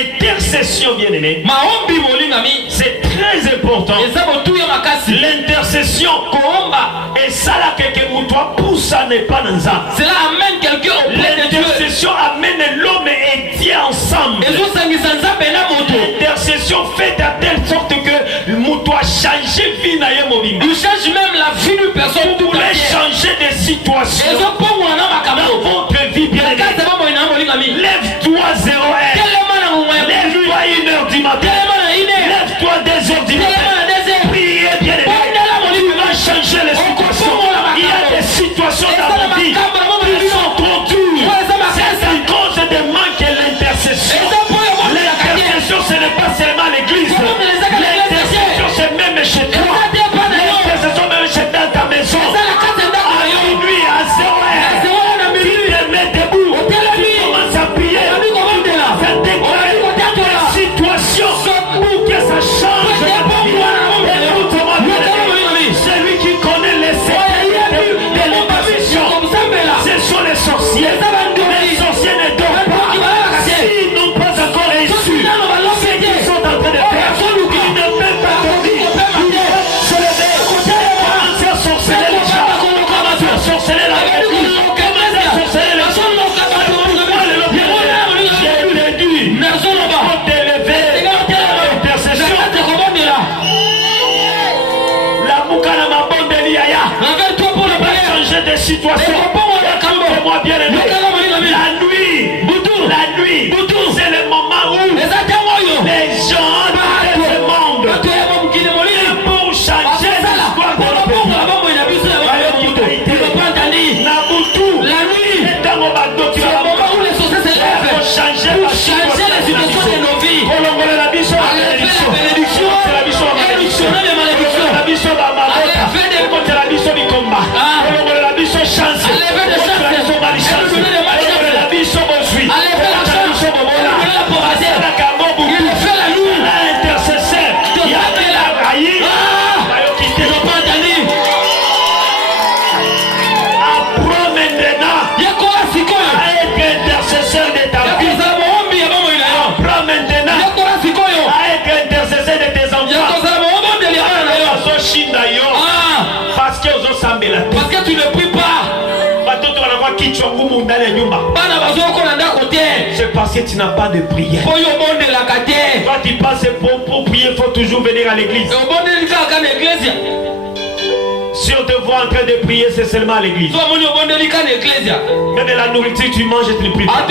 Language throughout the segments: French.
intercession, bien-aimé, c'est très important. L'intercession, et ça là, quelqu'un pousse, ça n'est pas dans ça. Cela amène quelqu'un auprès de Dieu. L'intercession amène l'homme et Dieu ensemble. L'intercession fait à telle sorte que Moutou a changé vie na ye mobimba. Il change même la vie d'une personne. Vous voulez changer des situations dans votre vie, bien-aimé. Lève-toi 0h. Lève-toi 1h du matin. Lève-toi 2h du matin. Priez, bien-aimé. Tu vas changer les situations. Il y a des situations dans ta vie qui sont trop dures. C'est à cause des manques et l'intercession. L'intercession, ce n'est pas seulement l'église. L'intercession, c'est même chez toi. L'intercession, même chez ta maison. À minuit, à 0h. Tu te mets debout. Tu commences à prier. Ça déclare la situation pour que ça change. Écoute-moi, celui qui connaît les secrets de l'intercession, ce sont les sorciers. Les sorciers ne dorment pas. S'ils n'ont pas encore reçu ce qu'ils sont en train de faire, ils ne peuvent pas dormir. Ils peuvent se lever. Commencer à sorceller les gens. Commencer à sorceller la république. Commencer à sorceller les gens. J'ai réduit. Pour t'élever. Intercession. La moukana m'a bonne de l'IAYA. Changer des situations. Écoutez-moi bien aimé. La nuit, c'est le moment où les gens de ce monde pour changer l'histoire de notre pays. Nabutu, la nuit, c'est un moment où les sociétés se lèvent pour changer la situation de nos vies. Colombola la biso, bénédiction, c'est la biso, la biso, la biso, Bikomba. Colombola la biso, chance. La biso, malchance. La biso, bon suite. Parce que tu ne pries pas. C'est parce que tu n'as pas de prière. Toi tu penses pour prier, il faut toujours venir à l'église. Si on te voit en train de prier, c'est seulement à l'église. Même de la nourriture tu manges et tu ne pries pas.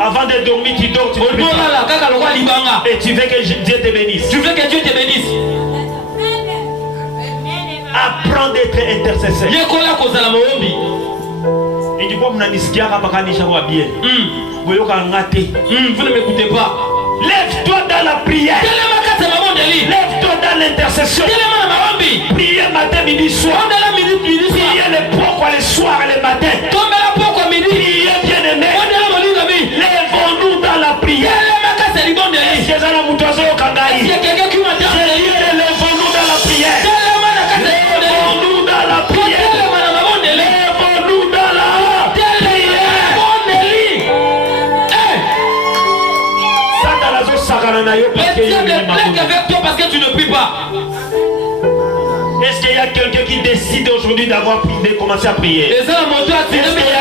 Avant de dormir, tu dors, tu ne pries pas. Et tu veux que Dieu te bénisse. Apprends d'être intercesseur. Et du coup, vous ne m'écoutez pas. Lève-toi dans la prière. Lève-toi dans l'intercession. Priez matin, midi, soir. Priez le pourquoi le soir et le matin. Priez bien aimé. Lèvons-nous dans la prière. Lèvons-nous dans la prière. Lèvons-nous dans la prière. Lèvons-nous dans la prière. Plaque avec toi parce que tu ne pries pas. Est-ce qu'il y a quelqu'un qui décide aujourd'hui de commencer à prier? Est-ce qu'il y a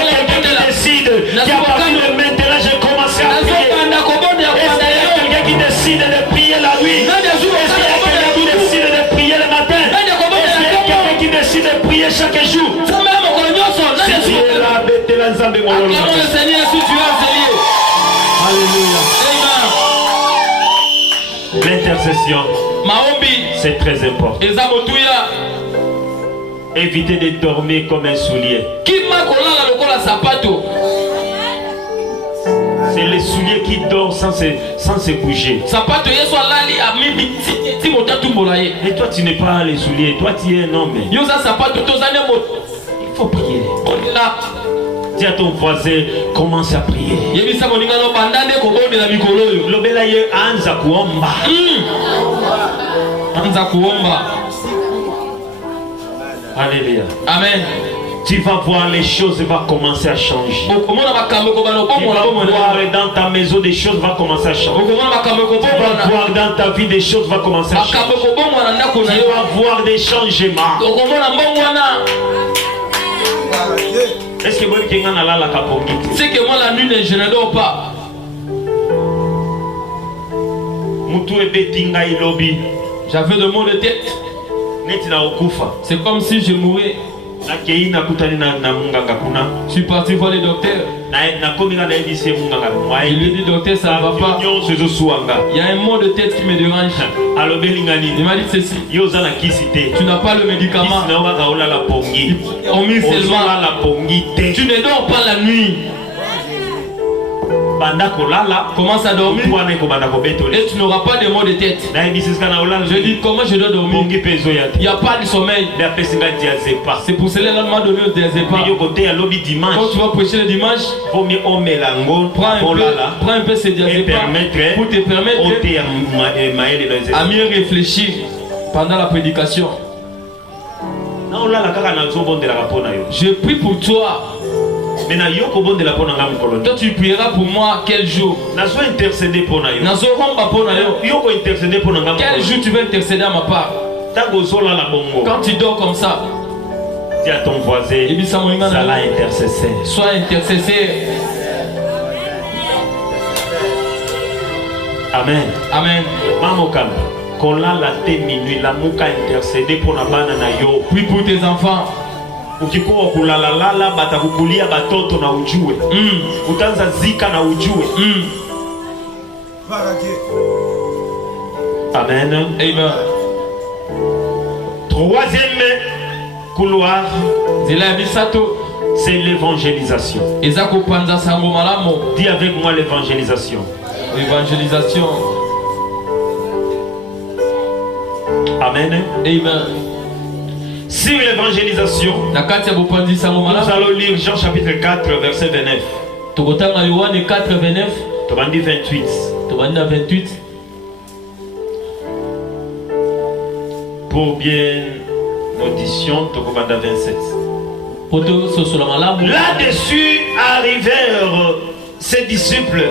quelqu'un qui décide qu'à partir de maintenant je commence à prier? Est-ce qu'il y a quelqu'un qui décide de prier la nuit? Est-ce qu'il y a quelqu'un qui décide de prier le matin? Est-ce qu'il y a quelqu'un qui décide de prier chaque jour? Si tu es là, bête-la nzambe mololo. Alléluia. L'intercession, c'est très important. Évitez de dormir comme un soulier. C'est les souliers qui dorment sans se bouger. Et toi tu n'es pas les souliers, toi tu es un homme. Il faut prier. Dis à ton voisin, commence à prier. Lobela ye anza kuomba. Alléluia. Amen. Tu vas voir les choses vont commencer à changer. Tu vas voir dans ta maison des choses vont commencer à changer. Tu vas voir dans ta vie des choses vont commencer à changer. Tu vas voir des changements. Est-ce que vous avez la capote? C'est que moi la nuit je ne dors pas. J'avais de maux de tête. C'est comme si je mourais. Je suis parti voir le docteur. Il lui dit docteur ça ne va pas. Il y a un mot de tête qui me dérange. Il m'a dit ceci. Tu n'as pas le médicament. On met seulement. Tu ne dors pas la nuit. Commence à dormir et tu n'auras pas de maux de tête. Je dis comment je dois dormir. Il n'y a pas de sommeil. C'est pour cela qu'il m'a donné le diazépam. Quand tu vas prêcher le dimanche, prends un peu ce diazépam pour te permettre à mieux réfléchir pendant la prédication. Je prie pour toi. Toi tu prieras pour moi quel jour? Quel jour tu vas intercéder à ma part? Quand tu dors comme ça, dis à ton voisin, sois intercesseur. Sois intercesseur. Amen. Amen. Qu'on l'a minuit, la mouka intercédé pour la banane yo. Puis pour tes enfants. Ukikuwa kulalala batakukulia batoto na ujue. Utanza zika na ujue. Amen. Amen. Troisième couloir, c'est l'évangélisation. Dis avec moi l'évangélisation. L'évangélisation. Amen. Amen. Sur l'évangélisation, nous allons lire Jean chapitre 4, verset 29. Yohane 4, 29. 28. 28. Pour bien audition, 27. Là-dessus arrivèrent ses disciples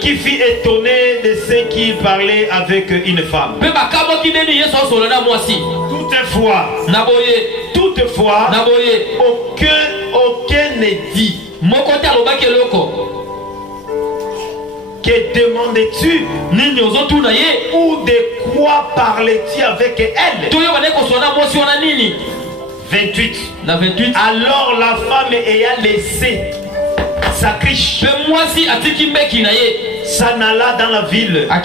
qui fut étonné de ce qu'il parlait avec une femme. Toutefois, aucun n'est dit. Que demandais-tu? Ou de quoi parlais-tu avec elle? 28. Alors la femme ayant laissé sa criche, s'en alla dans la ville et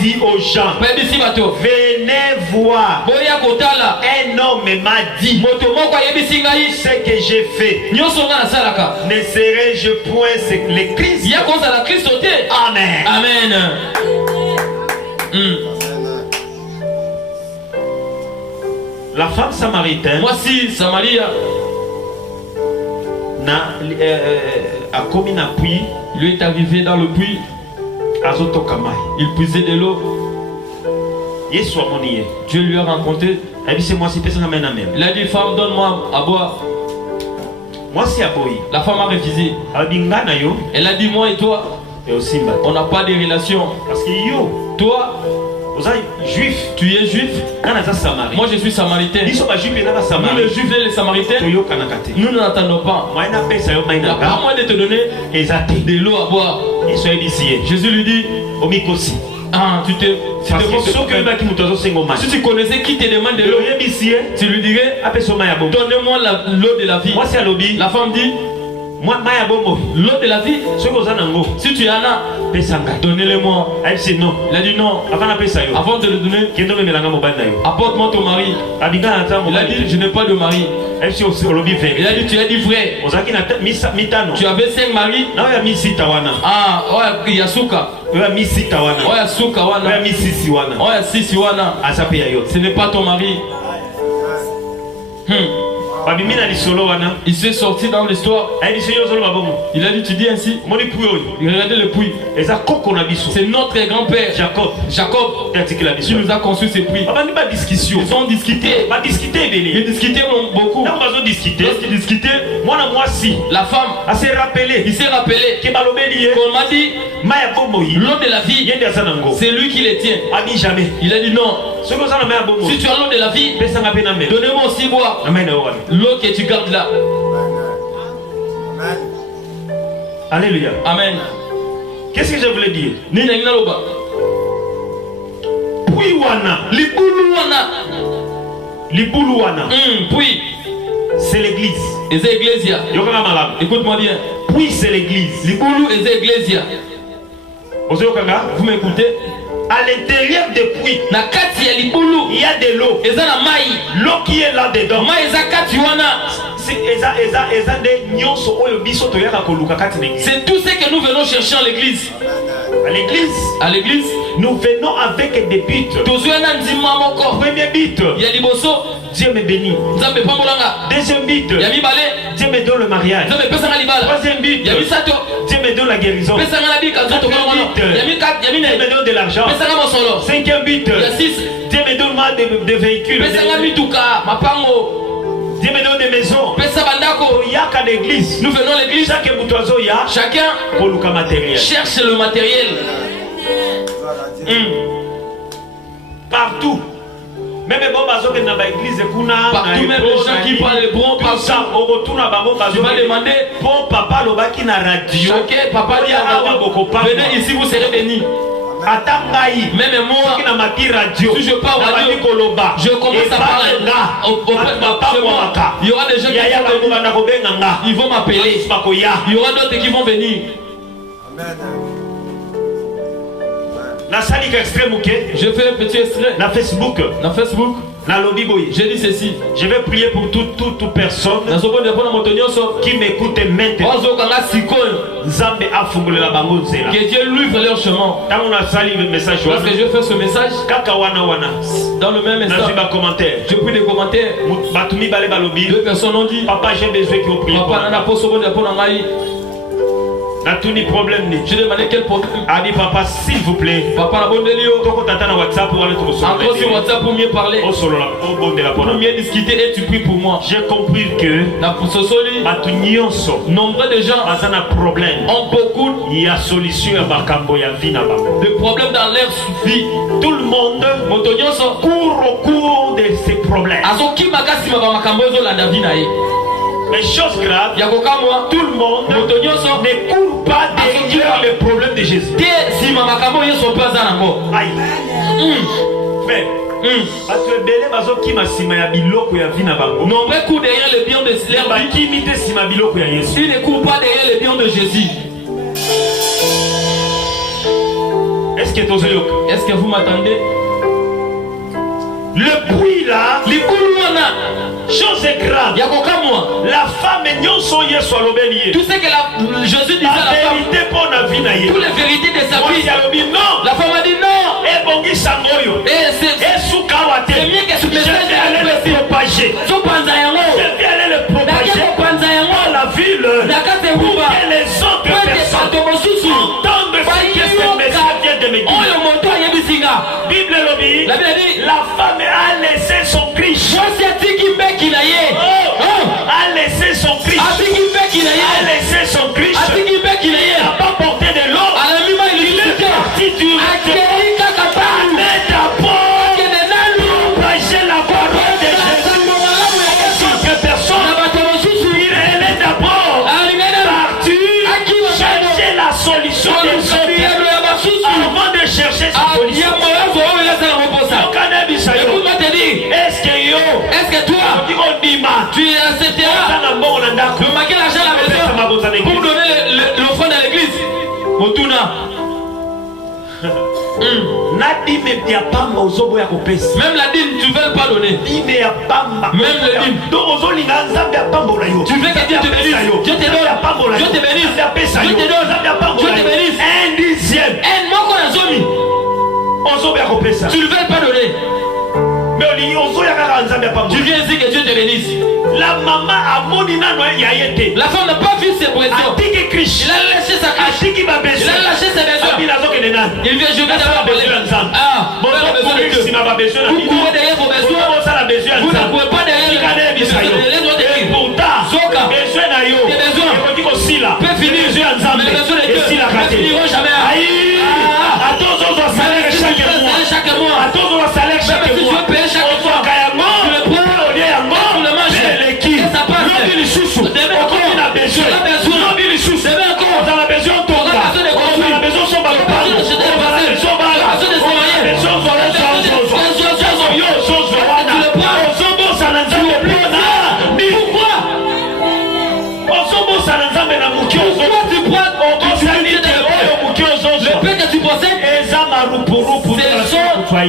dit aux gens, venez voir, un homme m'a dit ce que j'ai fait. Ne serais-je point le Christ? Amen. Amen. La femme samaritaine, voici Samaria, a commis un puits. Lui est arrivé dans le puits. Il puisait de l'eau. Dieu lui a rencontré. Il a dit, femme, donne-moi à boire. La femme a refusé. Elle a dit, moi et toi, on n'a pas de relation. Parce que toi, juif. Tu es juif. Moi je suis samaritain. Nous les juifs et les samaritains, nous n'attendons pas. Il n'y a pas moyen de te donner de l'eau à boire. Jésus lui dit, ah, si tu connaissais qui te demande de l'eau, tu lui dirais, donne-moi l'eau de la vie. La femme dit, l'eau de la vie, si tu en as, donnez-le-moi. Il a dit non. Avant de le donner, apporte-moi ton mari. Il a dit, je n'ai pas de mari. Il a dit, tu as dit vrai. Tu avais 5 maris. Ah, il y a Souka. Il y a Souka. Il y a 6 wana. Ce n'est pas ton mari. Il s'est sorti dans l'histoire. Il a dit, tu dis ainsi. Regardez le puits. C'est notre grand-père Jacob qui nous a construit ce puits. Ils ont discuté. Ils discutaient beaucoup. Lorsqu'ils discutaient, la femme, il s'est rappelé qu'on m'a dit l'eau de la vie, c'est lui qui les tient. Il a dit non. Si tu as l'eau de la vie, donnez-moi aussi boire l'eau que tu gardes là. Alléluia. Amen. Qu'est-ce que je voulais dire? Libuluana. Puis c'est l'église. Écoute-moi bien. Puis c'est l'église. Libulu et Ecclesia. Vous m'écoutez? À l'intérieur des puits, il y a de l'eau. L'eau qui est là dedans. C'est tout ce que nous venons chercher à l'église. À l'église, nous venons avec des buts. Premier but, Dieu me bénit. Deuxième but, Dieu me donne le mariage. Troisième but, Dieu me donne la guérison. Quatrième but, Dieu me donne de l'argent. Cinquième but, Dieu me donne des véhicules. Dieu me donne des maisons. Il y a qu'à l'église. Nous venons à l'église. Chacun cherche le matériel. Partout. Même partout, même les gens qui parlent le bon, tu vas demander pour papa Lobaki na radio. Chacun, papa dit à radio, venez ici, vous serez bénis. Même moi, si je parle radio, je commence à parler auprès de papa. Il y aura des gens qui vont venir. Ils vont m'appeler. Il y aura d'autres qui vont venir. Je fais un petit extrait. Na Facebook. J'ai dit ceci. Je vais prier pour toute personne qui m'écoute maintenant. Que Dieu l'ouvre leur chemin. Parce que je fais ce message dans le même instant. Je prie des commentaires. Deux personnes ont dit papa, j'ai besoin qu'ils prient. Natuni problème ni. Je demandais quel problème. Ami papa, s'il vous plaît. Papa, la bonne délio. WhatsApp pour aller te encore sur WhatsApp pour mieux parler. Pour mieux discuter et tu pries pour moi. J'ai compris que nombre de gens ont beaucoup de problèmes dans leur vie. Tout le monde court au cours de ces problèmes. Mais chose grave, tout le monde ne court pas derrière le problème de Jésus. Aïe. Frère, nombreux courent derrière le bien de leur vie. Ils ne courent pas derrière le bien de Jésus. Est-ce que vous m'attendez? Le bruit là, chose est grave. La femme tout ce que Jésus disait à la femme, toutes les vérités de sa vie. La femme a dit non. Et c'est mieux que ce message le propager. Je vais aller le propager dans la ville pour que les autres personnes entendent ce que ce message vient de me dire. Bible lobby, la femme a laissé son Christ. A laissé son Christ. A laissé son Christ. Il n'a pas porté de l'eau. Il est parti du est-ce que toi, tu accepteras de marquer l'argent à la maison pour donner l'offrande à l'église? Motuna. Même la dîme, tu ne veux pas donner. Même le dîme. Tu veux que Dieu te bénisse. Dieu te donne. Dieu te bénisse. Dieu te donne. Dieu te bénisse. Un dixième. Tu ne veux pas donner. Mais Tu viens ici que Dieu te bénisse. La maman a moni nano ya yete. La femme n'a pas vu ses pressions. Il a lâché sa crache. Il a lâché ses besoins. Il vient jouer d'abord besoin. Ah, bon, besoin de Dieu. Vous courez derrière vos besoins. Vous ne courez pas derrière les besoins de Dieu. Tes besoins peuvent finir. Mais les besoins de Dieu ne finiront jamais. Chaque mois. Même si tu veux payer chaque mois, tu le prends, tu le manges. Et ça passe. Demain encore, tu as besoin. Demain encore, tu as besoin de ton gars. Tu as besoin de son ballon. Tu as besoin de ses moyens. Tu le prends. Le peu que tu possèdes,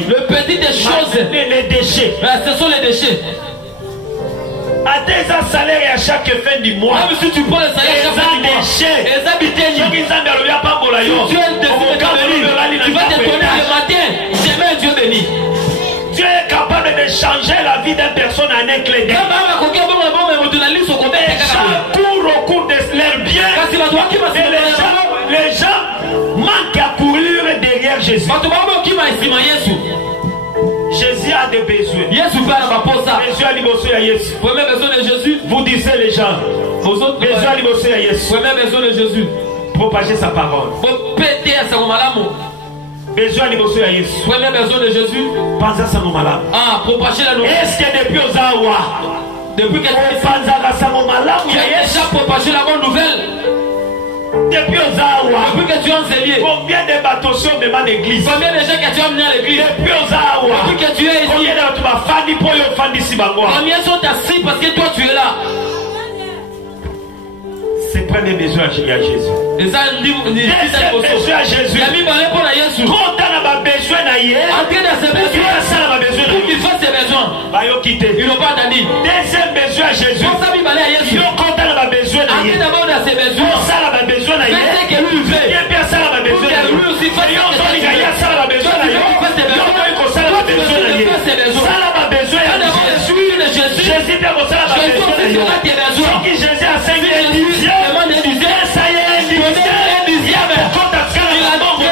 le petit des choses, les déchets. Ce sont les déchets. À tes salaires à chaque fin du mois. Même si tu prends le salaire chaque fin du mois, les habitants, tu vas te donner le matin. Demain, Dieu bénit. Dieu est capable de changer la vie d'une personne en un clin d'œil. Chaque cours au cours de leur bien. Les gens manquent à courir derrière Jésus. Jésus a des besoins. Jésus a des besoins. Premier besoin de Jésus. Vous disiez les gens. Jésus a des besoins. Premier besoin de Jésus. Propager sa parole. Besoin de besoin Jésus. Premier besoin de Jésus. Pensez à ça mon malade. Ah, propager la nouvelle. Est-ce que depuis aux awa, depuis que tu pensez à ça mon malade, tu as déjà propagé la bonne nouvelle. Depuis aux awa, depuis que tu es enseigné. Combien de bateaux sont même à l'église? Combien de gens que tu as amené à l'église? Depuis aux awa, depuis que tu es ici. combien de gens tu vas faire pour le faire d'ici bangwa? Combien sont assis parce que toi tu es là? C'est premier besoin à Jésus. Et ça dit besoin à Jésus. La Bible répond à Jésus. Quand on a besoin à Jésus, entrer dans ses besoins. Pour qu'il fasse ses besoins. Ils n'ont pas entendu. Deuxième besoin à Jésus. Quand ça Bible allait à Jésus. Quand on a besoin à Jésus. Entrer d'abord dans ses besoins. Ça a besoin à Jésus. Fais ce que lui veut. Ça a besoin à lui aussi fasse ses besoins. Ça a besoin à Jésus. Jésus doit vous faire tes besoins. Si Jésus a 5 demande un dixième. Ça y est, un dixième. Quand tu as fait la bombe, il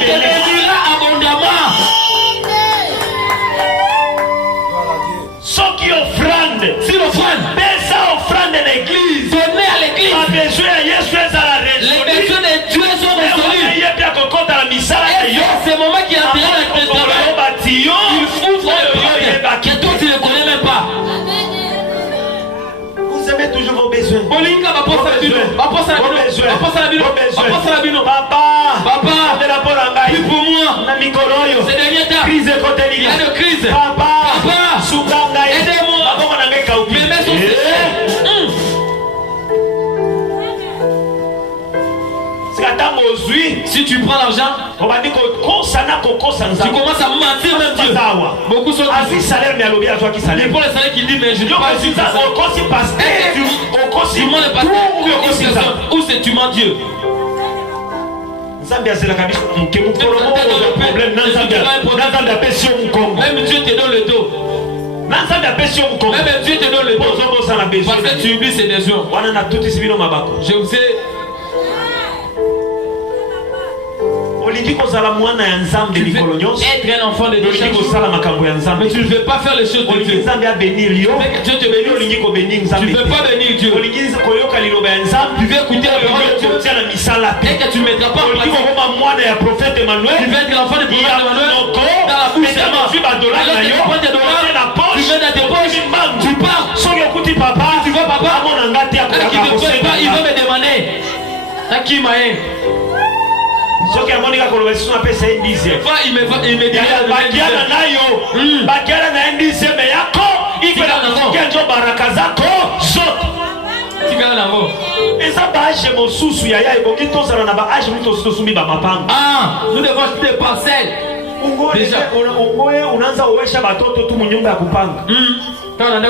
te bénira abondamment. Ceux qui offrandent, si l'offrande, mais ça offrande à l'église. Donnez à l'église. A besoin à Jésus à la résolution. Les besoins de Dieu sont résolus. Et c'est le moment qui est entré dans le travail. Il ouvre le porte que toi tu ne connais même pas. Vous avez toujours vos besoins. Papa, puis pour moi, ces derniers temps, il y a de crise. Papa, aidez-moi. Mes mains sont séchées. Si tu prends l'argent, tu commences à mentir même Dieu. Beaucoup sont dit pour le salaire qui dit mais je ne pas juste ça. Tu mens le pasteur ou c'est tu mens Dieu. Même Dieu te donne le dos. Même Dieu te donne le dos. Parce que tu oublies ses besoins. Je vous ai. Tu veux être un enfant de Dieu, mais tu ne veux pas faire les choses de Dieu. Mais que Dieu te bénisse. Tu ne veux pas bénir Dieu. Tu veux écouter la parole de Dieu et que tu ne mettras pas en pratique. Tu veux être l'enfant de prophète Emmanuel dans la bouche seulement. Alors que tu prends tes dollars, tu mets dans tes poches, tu pars. Tu vois papa, il veut me demander. Qui m'a il me dit nous devons acheter des parcelles. Déjà. Quand on a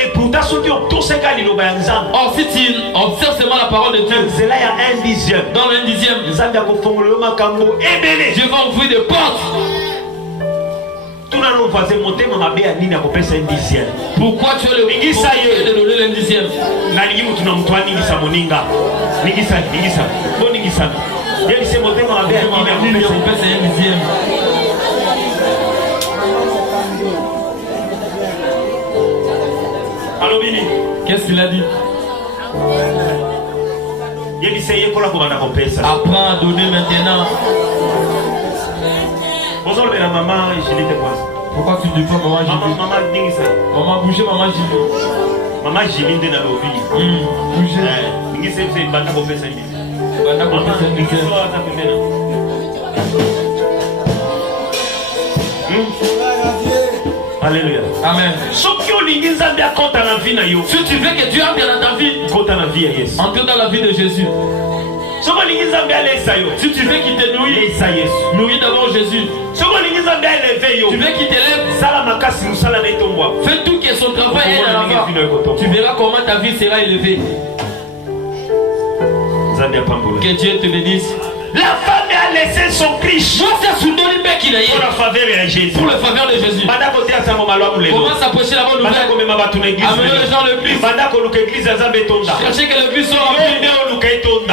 Et pourtant, ceux qui ont tout ce cas, ils ont bien ensemble. Or, si tu observes seulement la parole de Dieu, C'est là, il y a un dixième. dans le 1/10, Dieu va ouvrir des portes. Tout le monde faisait monter ma mère à Nina pour faire un dixième. Pourquoi tu as le Ningisa ye. de donner le 1/10? Nalingi mutu na mtu ningisa moninga. Ningisa. Bon ningisa. Yeye c'est monter ma mère à Nina pour faire un 1/10. Allô Bini. Qu'est-ce qu'il a dit? Yeye c'est yeye kola kubanda kopesa. Apprends à donner maintenant. Bonjour la maman, je l'ai quoi. Pourquoi tu ne dis pas maman Jimmy? Maman ningisa. Maman bouger maman Jimmy. Maman Jimmy de na lobi. Bouger. Ningisa c'est banda kopesa ni. Banda kopesa ni. Alléluia. Amen. Si tu veux que Dieu entre dans ta vie, entre dans la vie de Jésus. Si tu veux qu'il te nourrit d'abord Jésus. Tu veux qu'il t'élève, fais tout que son travail est dans la voie. Tu verras comment ta vie sera élevée. Que Dieu te bénisse. La femme a laissé son Christ pour la faveur de Jésus. Commence à prêcher la bonne nouvelle. Amenez les gens le plus. Cherchez que l'église soit remplie.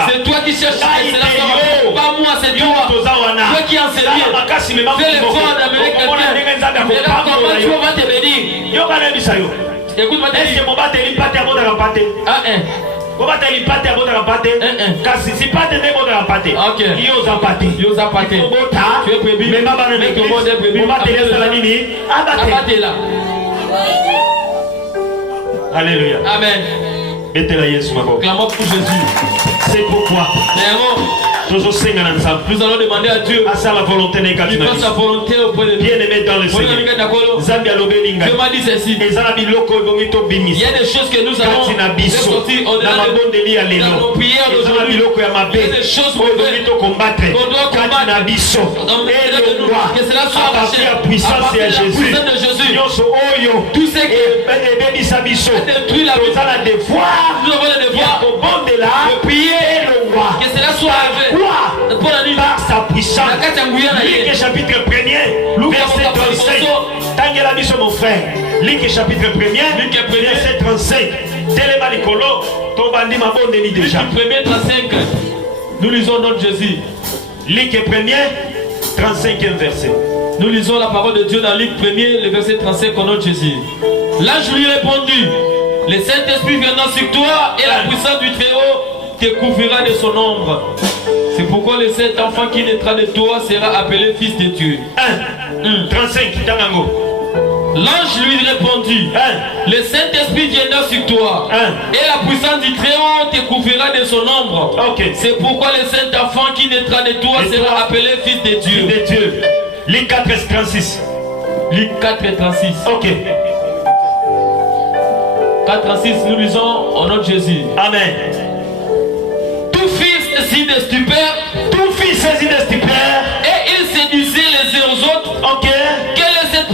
C'est toi qui cherches que cela soit rempli. Pas moi, c'est toi. Toi qui enseignes. Fais l'effort d'amener quelqu'un. Verras comment Dieu va te bénir. Écoute-moi, Alléluia. Amen. Clamons pour Jésus. C'est pourquoi nous allons demander à Dieu à la volonté qu'il fasse sa volonté auprès de nous. Bien aimé dans le Seigneur. Dieu m'a dit ceci. Il y a des choses que nous allons sortir au-delà de nos prières d'aujourd'hui. Il y a des choses qu'on doit combattre. Que cela soit arraché à partir de la puissance de Jésus. Tout ce qui a détruit la vie, nous avons le devoir de prier que cela soit arrivé. Par sa puissance. Luc chapitre 1er, verset 35. Tangela biso mon frère. Luc chapitre 1er, verset 35. Telema likolo, tobandi mabondeli déjà. Luc 1er, 35. Nous lisons notre Jésus. Luc 1er, 35e verset. Nous lisons la parole de Dieu dans Luc 1er, le verset 35 au nom de Jésus. L'ange lui répondit: le Saint-Esprit viendra sur toi et la puissance du Très-Haut te couvrira de son ombre. C'est pourquoi le Saint enfant qui naîtra de toi sera appelé fils de Dieu. 35, Tangango. L'ange lui répondit: le Saint-Esprit viendra sur toi et la puissance du Très-Haut te couvrira de son ombre. C'est pourquoi le Saint enfant qui naîtra de toi sera appelé fils de Dieu. Luc 4, 36. Luc 4, 36. Ok. 4, 36, nous lisons au nom de Jésus. Amen. Tout fils saisi de stupeur, et ils séduisaient les uns aux autres. Quelle est cette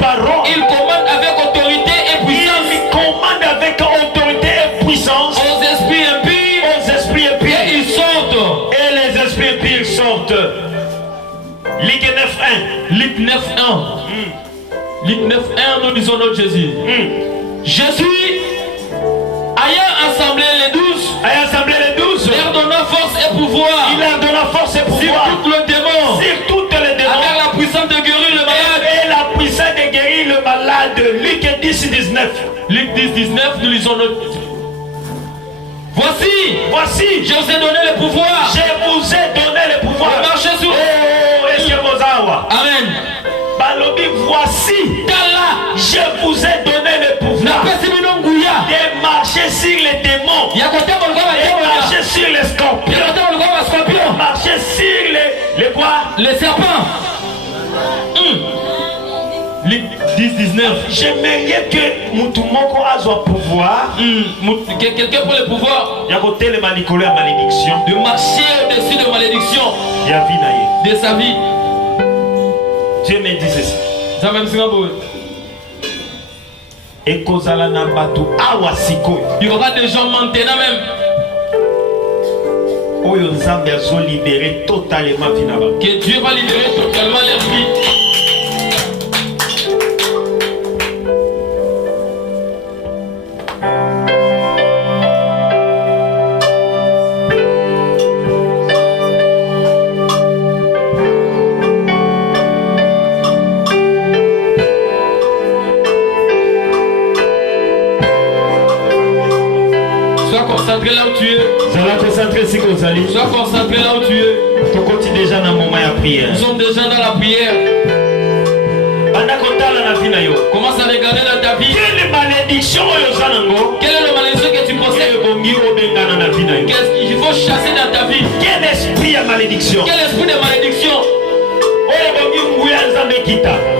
parole? Il commande avec autorité et puissance. Aux esprits impies. Et ils sortent. Et les esprits impies sortent. Luc 9.1. Luc 9.1. Luc 9.1, nous lisons notre Jésus. Jésus, ayant assemblé les 12, leur donna force et pouvoir. Sur tout le démon. Avec la puissance de guérir le malade. Et la puissance de guérir le malade. Luc 10, 19. Luc 10, 19, nous lisons notre. Voici, je vous ai donné le pouvoir. De marcher sur. Amen. Balobi, voici. Je vous ai donné le pouvoir de marcher sur les démons, de marcher sur les scorpions, marcher sur les quoi? Les serpents. Luc 10, 19. J'aimerais que Moutoumoko a son pouvoir. Quelqu'un pour le pouvoir de marcher au-dessus de malédiction de sa vie. Dieu me dit ceci. Et kozala na batu awa sikoyo. Il y aura des gens maintenant même. Oyo Nzambe azo libérer totalement finaba. Que Dieu va libérer totalement leur vie. Concentré là où tu es. Sois concentré là où tu es. Tu continues déjà dans le moment de prière. Nous sommes déjà dans la prière. Commence à regarder dans ta vie. Quelle malédiction Quelle est la malédiction que tu possèdes? Qu'est-ce qu'il faut chasser dans ta vie? Quel esprit de malédiction? Quel esprit de malédiction?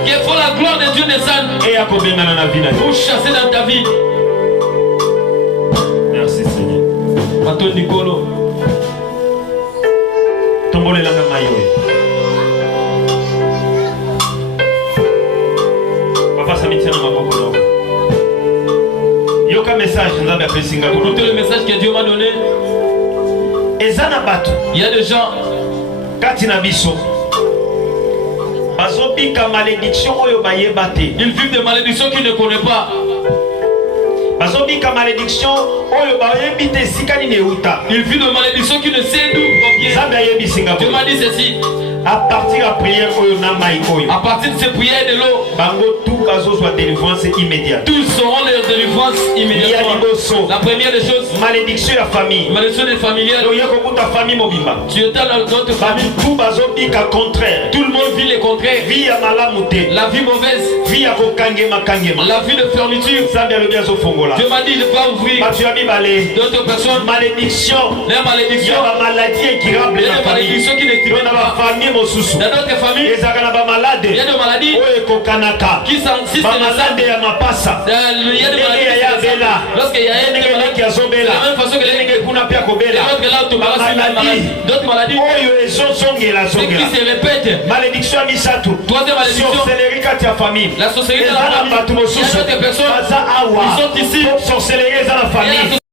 Qu'il faut la gloire de Dieu descendre pour chasser dans ta vie. Merci Seigneur. Pato Nicolo. Tombole la mayo. Papa Samitien na maboko na. Yoka message nzambe apesinga. Écoutez le message que Dieu m'a donné. Ezana batu. Il y a des gens kati na biso. Bazobika malédiction oyo bayeba te. Ils vivent des malédictions qu'ils ne connaissent pas. Bazobika malédiction oyo bayebi te sikani ne uta. Ils vivent de malédiction qui ne sait d'où provient. Nzambe ayebi singa. Dieu m'a dit ceci. À partir de prière oyo na mai oyo. À partir de ces prières de l'eau, bango tout bazozwa délivrance immédiate. tous seront leur délivrance immédiatement. La première des choses, malédiction ya famille. Malédiction des familiales. Ta famille mobimba. Tu es dans notre famille. Tout bazobika contraire. Tout le monde vit les contraires. Vie ya malamu te. La vie mauvaise. Vie ya kokangema kangema. La vie de fermeture. Zambe le bien fongola. Dieu m'a dit de ne pas ouvrir. D'autres personnes. Malédiction. Les malédictions. Il y a des maladies incurables. Il y a des malédictions qui ne tirent pas. Dans la famille mosusu. Dans notre famille. Il y a des maladies qui s'ensistent dans la salle. Il y a des maladies. Lorsqu'il y a une maladie, de la même façon que les d'autres maladies qui se répètent. Malédiction misatu. Troisième malédiction. Sorcellerie kati ya famille. La sorcellerie dans la famille. Il y a d'autres personnes qui sont ici. Sorcellerie dans la famille.